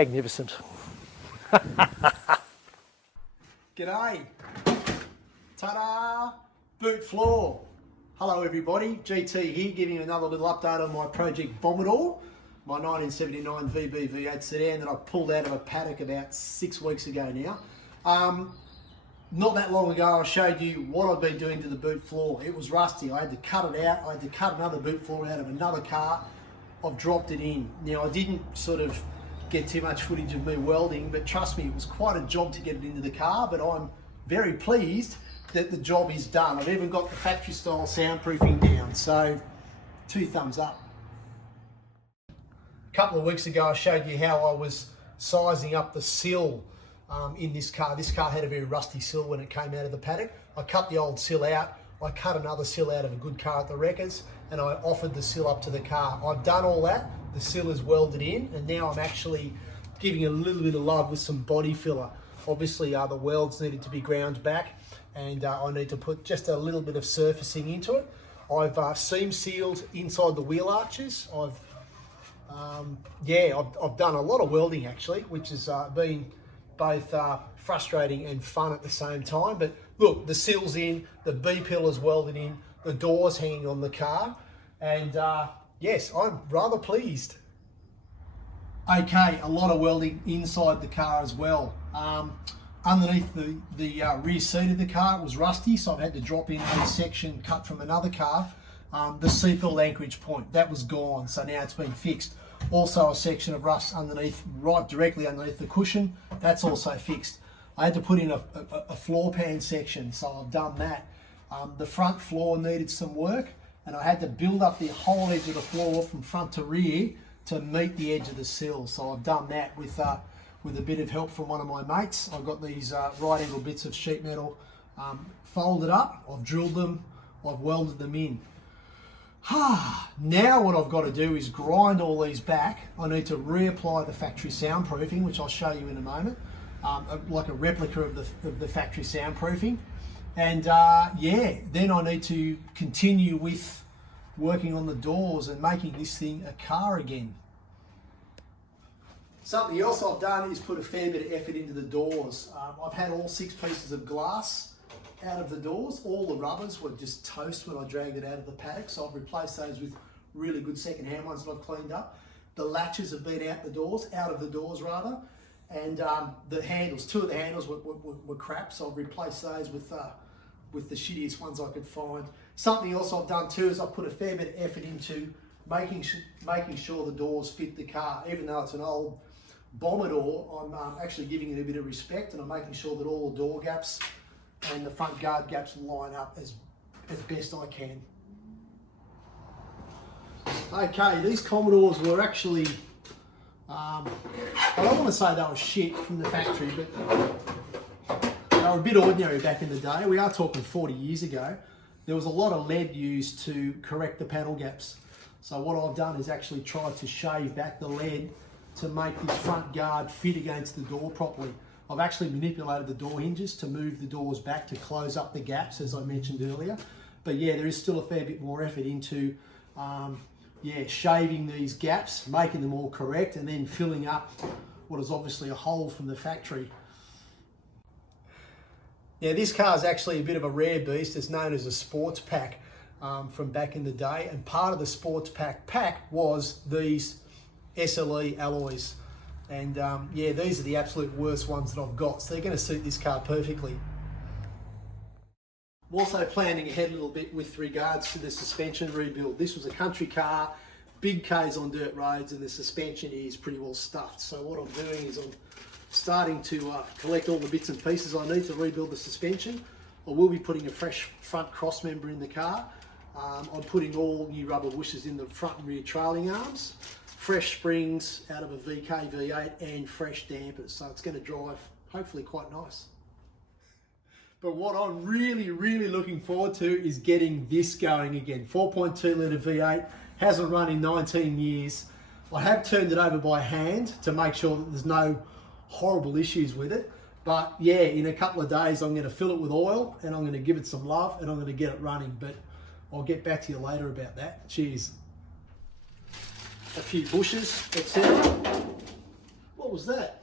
magnificent. G'day. Ta-da! Boot floor. Hello everybody, GT here giving you another little update on my project Bombodore, my 1979 VB V8 sedan that I pulled out of a paddock about 6 weeks ago now. Not that long ago I showed you what I've been doing to the boot floor. It was rusty, I had to cut it out, I had to cut another boot floor out of another car. I've dropped it in. Now I didn't sort of get too much footage of me welding, but trust me, it was quite a job to get it into the car, but I'm very pleased that the job is done. I've even got the factory style soundproofing down, so 2 thumbs up. A couple of weeks ago I showed you how I was sizing up the sill in this car. This car had a very rusty sill when it came out of the paddock. I cut the old sill out, I cut another sill out of a good car at the wreckers, and I offered the sill up to the car. I've done all that, the sill is welded in, and now I'm actually giving a little bit of love with some body filler. Obviously the welds needed to be ground back, and I need to put just a little bit of surfacing into it. I've seam sealed inside the wheel arches. I've done a lot of welding actually, which has been both frustrating and fun at the same time. But look, the sill's in, the B-pillar's welded in, the door's hanging on the car, and yes, I'm rather pleased. Okay, a lot of welding inside the car as well. Underneath the rear seat of the car, it was rusty, so I've had to drop in a section cut from another car. The seatbelt anchorage point, that was gone, so now it's been fixed. Also a section of rust underneath, right directly underneath the cushion, that's also fixed. I had to put in a floor pan section, so I've done that. The front floor needed some work, and I had to build up the whole edge of the floor from front to rear to meet the edge of the sill. So I've done that with a bit of help from one of my mates. I've got these right angle bits of sheet metal folded up, I've drilled them, I've welded them in. Now what I've got to do is grind all these back. I need to reapply the factory soundproofing, which I'll show you in a moment, like a replica of the factory soundproofing. And yeah, then I need to continue with working on the doors and making this thing a car again. Something else I've done is put a fair bit of effort into the doors. I've had all 6 pieces of glass out of the doors. All the rubbers were just toast when I dragged it out of the paddock, so I've replaced those with really good second-hand ones that I've cleaned up. The latches have been out of the doors rather, and the handles, 2 of the handles were crap, so I've replaced those with the shittiest ones I could find. Something else I've done too is I've put a fair bit of effort into making sure the doors fit the car. Even though it's an old Bombodore, I'm actually giving it a bit of respect, and I'm making sure that all the door gaps and the front guard gaps line up as best I can. Okay, these Commodores were actually, I don't want to say they were shit from the factory, but they were a bit ordinary back in the day. We are talking 40 years ago. There was a lot of lead used to correct the panel gaps. So what I've done is actually tried to shave back the lead to make this front guard fit against the door properly. I've actually manipulated the door hinges to move the doors back to close up the gaps, as I mentioned earlier. But yeah, there is still a fair bit more effort into shaving these gaps, making them all correct, and then filling up what is obviously a hole from the factory. Now this car is actually a bit of a rare beast. It's known as a sports pack from back in the day, and part of the sports pack was these SLE alloys. And yeah, these are the absolute worst ones that I've got, so they're going to suit this car perfectly. I'm also planning ahead a little bit with regards to the suspension rebuild. This was a country car, big Ks on dirt roads, and the suspension is pretty well stuffed. So what I'm doing is I'm starting to collect all the bits and pieces I need to rebuild the suspension. I will be putting a fresh front cross member in the car. I'm putting all new rubber washers in the front and rear trailing arms, fresh springs out of a VK V8, and fresh dampers. So it's going to drive hopefully quite nice. But what I'm really looking forward to is getting this going again. 4.2 litre V8, hasn't run in 19 years. I have turned it over by hand to make sure that there's no horrible issues with it. But yeah, in a couple of days I'm going to fill it with oil and I'm going to give it some love and I'm going to get it running. But I'll get back to you later about that. Cheers. A few bushes, etc. What What was that?